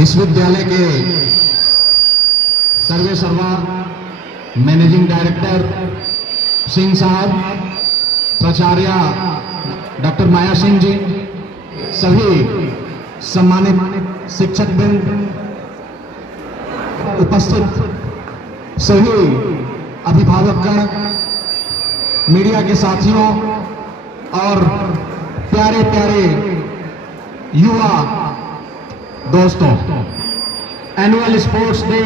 इस विद्यालय के सर्वे सर्वा मैनेजिंग डायरेक्टर सिंह साहब, प्राचार्य डॉक्टर माया सिंह जी, सभी सम्मानित शिक्षकवृंद, उपस्थित सभी अभिभावकगण, मीडिया के साथियों और प्यारे प्यारे युवा दोस्तों, एनुअल स्पोर्ट्स डे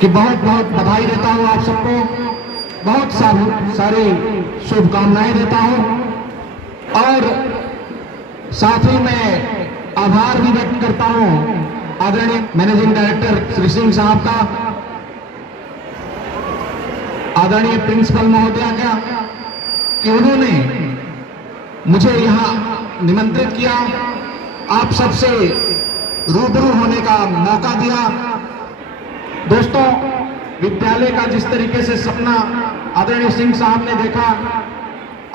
की बहुत बहुत बधाई देता हूं। आप सबको बहुत सारी शुभकामनाएं देता हूं और साथ ही मैं आभार भी व्यक्त करता हूं आदरणीय मैनेजिंग डायरेक्टर श्री सिंह साहब का, आदरणीय प्रिंसिपल महोदया का, कि उन्होंने मुझे यहां निमंत्रित किया, आप सबसे रूबरू होने का मौका दिया। दोस्तों, विद्यालय का जिस तरीके से सपना आदरणीय सिंह साहब ने देखा,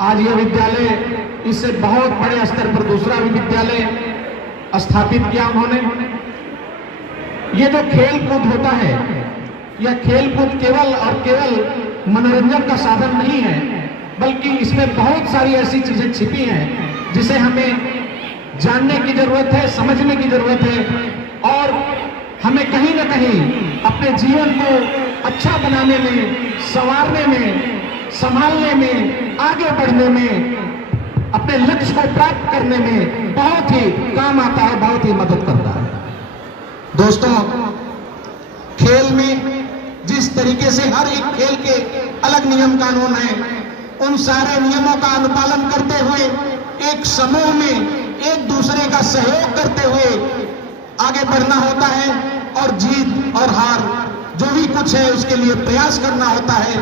आज यह विद्यालय इससे बहुत बड़े स्तर पर दूसरा भी विद्यालय स्थापित किया उन्होंने। ये जो खेल कूद होता है, यह खेल कूद केवल और केवल मनोरंजन का साधन नहीं है, बल्कि इसमें बहुत सारी ऐसी चीजें छिपी हैं जिसे हमें जानने की जरूरत है, समझने की जरूरत है और हमें कहीं ना कहीं अपने जीवन को अच्छा बनाने में, संवारने में, संभालने में, आगे बढ़ने में, अपने लक्ष्य को प्राप्त करने में बहुत ही काम आता है, बहुत ही मदद करता है। दोस्तों, खेल में जिस तरीके से हर एक खेल के अलग नियम कानून है, उन सारे नियमों का अनुपालन करते हुए एक समूह में एक दूसरे का सहयोग करते हुए आगे बढ़ना होता है और जीत और हार जो भी कुछ है उसके लिए प्रयास करना होता है।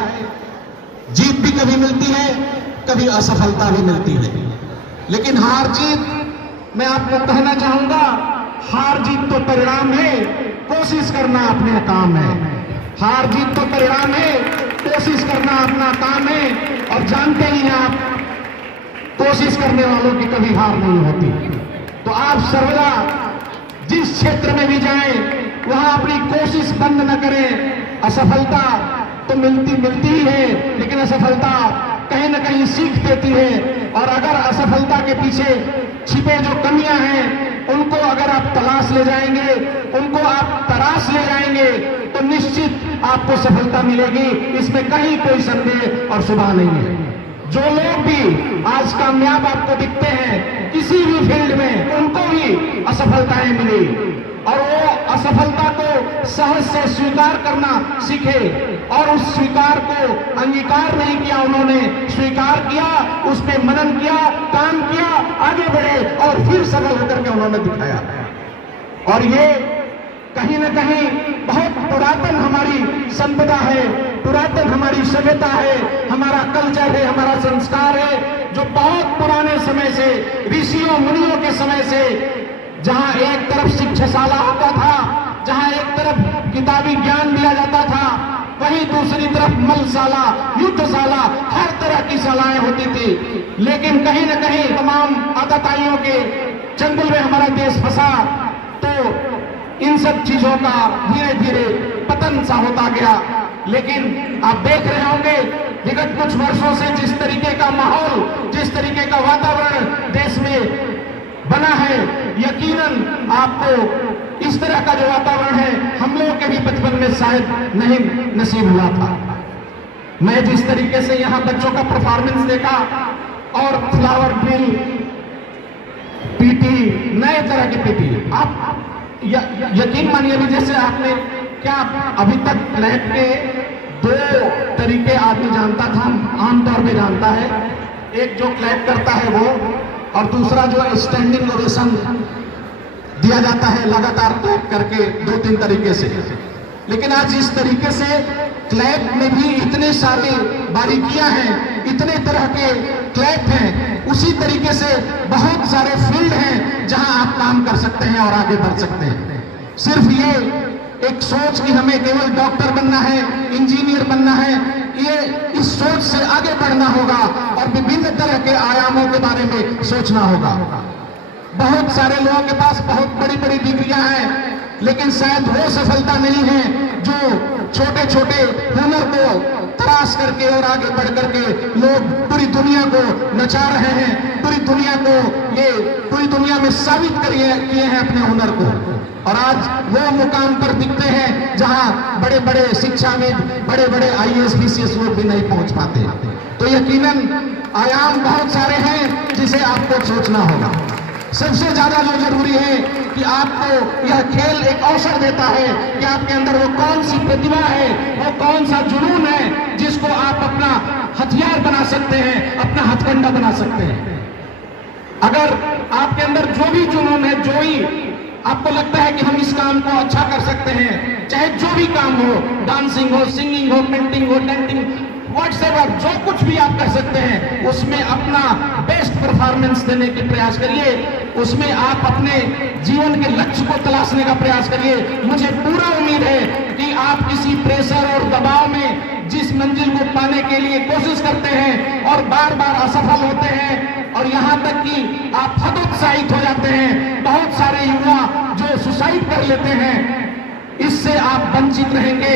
जीत भी कभी मिलती है, कभी असफलता भी मिलती है, लेकिन हार जीत, मैं आपको कहना चाहूंगा, हार जीत तो परिणाम है, कोशिश करना अपने काम है। हार जीत तो परिणाम है, कोशिश करना अपना काम है। और जानते ही हैं आप, कोशिश करने वालों की कभी हार नहीं होती। तो आप सर्वदा जिस क्षेत्र में भी जाएं, वहां अपनी कोशिश बंद न करें। असफलता तो मिलती ही है, लेकिन असफलता कहीं ना कहीं सीख देती है। और अगर असफलता के पीछे छिपे जो कमियां हैं, उनको अगर आप तलाश ले जाएंगे, उनको आप तराश ले जाएंगे, तो निश्चित आपको सफलता मिलेगी। इसमें कहीं कोई संदेह और शुबा नहीं है। जो लोग भी आज कामयाब आपको दिखते हैं किसी भी फील्ड में, उनको भी असफलताएं मिली और वो असफलता को सहज से स्वीकार करना सीखे और उस स्वीकार को अंगीकार नहीं किया, उन्होंने स्वीकार किया, उस पर मनन किया, काम किया, आगे बढ़े और फिर सफल होकर के उन्होंने दिखाया। और ये कहीं ना कहीं बहुत पुरातन हमारी संपदा है, पुरातन हमारी सभ्यता है, हमारा कल्चर है, हमारा संस्कार है, जो बहुत पुराने समय से, ऋषियों मुनियों के समय से, जहां एक तरफ शिक्षाशाला होता था, जहां एक तरफ किताबी ज्ञान दिया जाता था, वहीं दूसरी तरफ मलशाला, युद्धशाला, हर तरह की शालाएं होती थी। लेकिन कहीं ना कहीं तमाम आतताइयों के चंगुल में हमारा देश फंसा, तो इन सब चीजों का धीरे धीरे पतन सा होता गया। लेकिन आप देख रहे होंगे विगत कुछ वर्षों से जिस तरीके का माहौल, जिस तरीके का वातावरण देश में बना है, यकीनन आपको इस तरह का जो वातावरण है, हम लोगों के भी बचपन में शायद नहीं नसीब हुआ था। मैं जिस तरीके से यहाँ बच्चों का परफॉर्मेंस देखा और फ्लावर ड्रिल, पीटी, नए तरह की पीटी, आप यकीन मानिए भी, जैसे आपने क्या अभी तक क्लैप के दो तरीके आदमी जानता था, आमतौर पे जानता है, एक जो क्लैप करता है वो, और दूसरा जो स्टैंडिंग ओवेशन दिया जाता है लगातार क्लैप करके 2-3 तरीके से। लेकिन आज इस तरीके से क्लैप में भी इतने सारे बारीकियां हैं, इतने तरह के क्लैप हैं, उसी तरीके से बहुत सारे फील्ड हैं जहां आप काम कर सकते हैं और आगे बढ़ सकते हैं। सिर्फ ये एक सोच कि हमें केवल डॉक्टर बनना है, इंजीनियर बनना है, ये इस सोच से आगे बढ़ना होगा और विभिन्न तरह के आयामों के बारे में सोचना होगा। बहुत सारे लोगों के पास बहुत बड़ी बड़ी डिग्रियां हैं, लेकिन शायद वो सफलता नहीं है जो छोटे छोटे हुनर को तराश करके और आगे बढ़ करके लोग पूरी दुनिया को नचा रहे हैं, पूरी दुनिया में साबित किए हैं अपने हुनर को। और आज वो मुकाम पर दिखते हैं जहां बड़े बड़े शिक्षाविद, बड़े बड़े IAS PCS लोग भी नहीं पहुंच पाते। तो यकीनन आयाम बहुत सारे हैं जिसे आपको सोचना होगा। सबसे ज्यादा जो जरूरी है कि आपको यह खेल एक अवसर देता है कि आपके अंदर वो कौन सी प्रतिभा है, वो कौन सा जुनून है जिसको आप अपना हथियार बना सकते हैं, अपना हथकंडा बना सकते हैं। अगर आपके अंदर जो भी जुनून है, जो ही आपको लगता है कि हम इस काम को अच्छा कर सकते हैं, चाहे जो भी काम हो, डांसिंग हो, सिंगिंग हो, पेंटिंग हो, डेंटिंग, व्हाट्सएवर, जो कुछ भी आप कर सकते हैं, उसमें अपना बेस्ट परफॉर्मेंस देने के प्रयास करिए। उसमें आप अपने जीवन के लक्ष्य को तलाशने का प्रयास करिए। मुझे पूरा उम्मीद है कि आप किसी प्रेशर और दबाव में जिस मंजिल को पाने के लिए कोशिश करते हैं और बार बार असफल होते हैं और यहाँ तक कि आप हतोत्साहित हो जाते हैं, बहुत सारे युवा जो सुसाइड कर लेते हैं, इससे आप वंचित रहेंगे।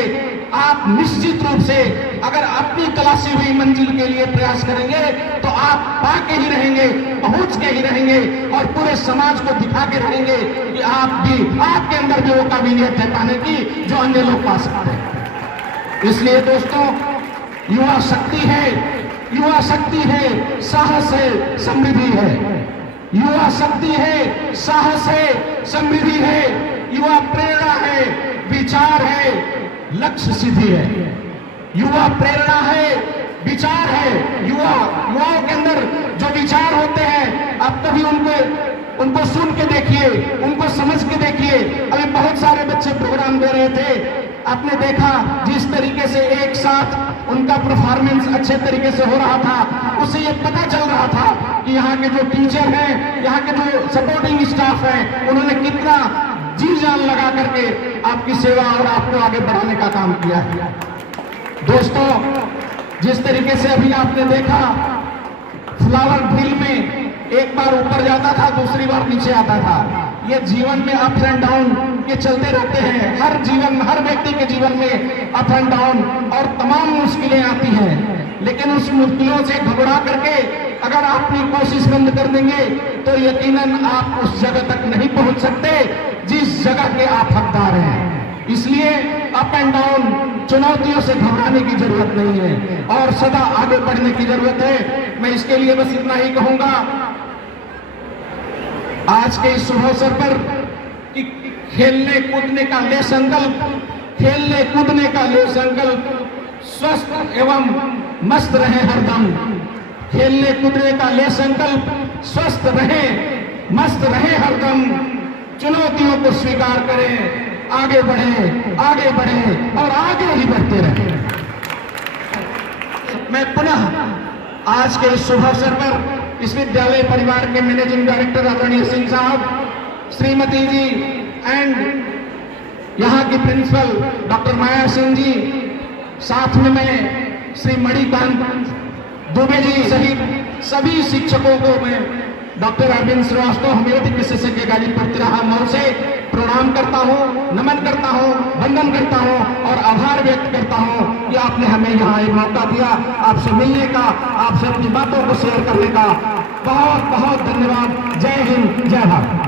आप निश्चित रूप से अगर अपनी तलाशी हुई मंजिल के लिए प्रयास करेंगे तो आप पाके ही रहेंगे, पहुंच के ही रहेंगे और पूरे समाज को दिखा के रहेंगे कि आपके अंदर भी वो काबिलियत है पाने की जो अन्य लोग पा सकते हैं। इसलिए दोस्तों, युवा शक्ति है, साहस है, समृद्धि है। युवा शक्ति है, साहस है, समृद्धि है, युवा प्रेरणा है, विचार है, लक्ष्य सिद्धि है। युवा प्रेरणा है, विचार है। युवाओं के अंदर जो विचार होते हैं, आप कभी उनको सुन के देखिए, उनको समझ के देखिए। अभी बहुत सारे बच्चे प्रोग्राम दे रहे थे, आपने देखा जिस तरीके से एक साथ उनका परफॉर्मेंस अच्छे तरीके से हो रहा था, उससे ये पता चल रहा था कि यहाँ के जो टीचर हैं, यहाँ के जो सपोर्टिंग स्टाफ हैं, उन्होंने कितना जी जान लगा करके आपकी सेवा और आपको आगे बढ़ाने का काम किया है। दोस्तों, जिस तरीके से अभी आपने देखा फ्लावर ड्रिल में एक बार ऊपर जाता था, दूसरी बार नीचे आता था। ये जीवन में अप एंड डाउन ये चलते रहते हैं। हर व्यक्ति के जीवन में अप एंड डाउन और तमाम मुश्किलें आती हैं, लेकिन उस मुश्किलों से घबरा करके अगर आप अपनी कोशिश बंद कर देंगे तो यकीनन आप उस जगह तक नहीं पहुंच सकते जिस जगह के आप हकदार हैं। इसलिए अप एंड डाउन चुनौतियों से घबराने की जरूरत नहीं है और सदा आगे बढ़ने की जरूरत है। मैं इसके लिए बस इतना ही कहूंगा, आज के इस शुभ अवसर पर कि खेलने कूदने का ले संकल्प, स्वस्थ एवं मस्त रहे हरदम। खेलने कूदने का ले संकल्प, स्वस्थ रहे, मस्त रहे हरदम। चुनौतियों को स्वीकार करें, आगे बढ़े और आगे ही बढ़ते रहें। मैं पुनः आज के इस शुभ अवसर पर इस विद्यालय परिवार के मैनेजिंग डायरेक्टर आदरणीय सिंह साहब, श्रीमती जी एंड यहाँ की प्रिंसिपल डॉक्टर माया सिंह जी, साथ में मैं श्री मणिकांत दुबे जी सहित सभी शिक्षकों को मैं डॉक्टर अरविंद श्रीवास्तव होम्योपैथिक विशेषज्ञ गाजीपुर तिराहा मऊ से प्रणाम करता हूँ, नमन करता हूँ, वंदन करता हूँ और आभार व्यक्त करता हूँ कि आपने हमें यहाँ एक मौका दिया आपसे मिलने का, आपसे अपनी बातों को शेयर करने का। बहुत बहुत धन्यवाद। जय हिंद, जय भारत।